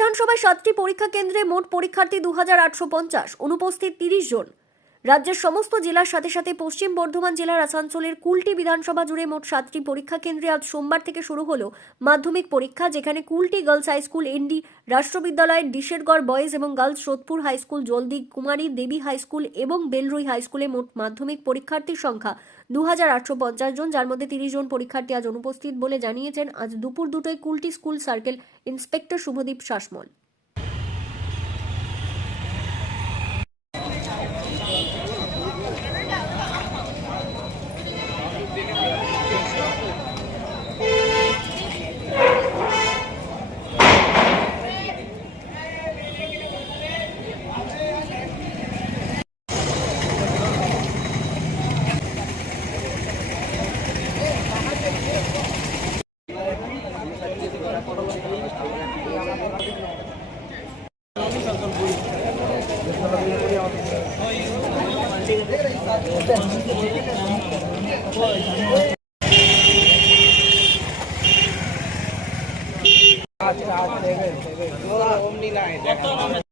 বিধানসভায় 7টি পরীক্ষা কেন্দ্রে মোট পরীক্ষার্থী 2850, অনুপস্থিত 30 জন। রাজ্যের সমস্ত জেলার সাথে সাথে পশ্চিম বর্ধমান জেলার আসানসোলের কুলটি বিধানসভা জুড়ে মোট 7টি পরীক্ষা কেন্দ্রে আজ সোমবার থেকে শুরু হলো মাধ্যমিক পরীক্ষা, যেখানে Kulti girls high school, ND রাষ্ট্রবিদ্যালয়, ডিশেরগড় বয়েজ এবং girls, Sodepur high school, Jaldi Kumari দেবী হাই স্কুল এবং বেলরুই হাই স্কুলে মোট মাধ্যমিক পরীক্ষার্থীর সংখ্যা 2850 জন, যার মধ্যে 30 জন পরীক্ষার্থী আজ অনুপস্থিত বলে জানিয়েছেন আজ দুপুর 2টায় Kulti school circle inspector Shubhadeep Sasmal. आज ओम नीला है।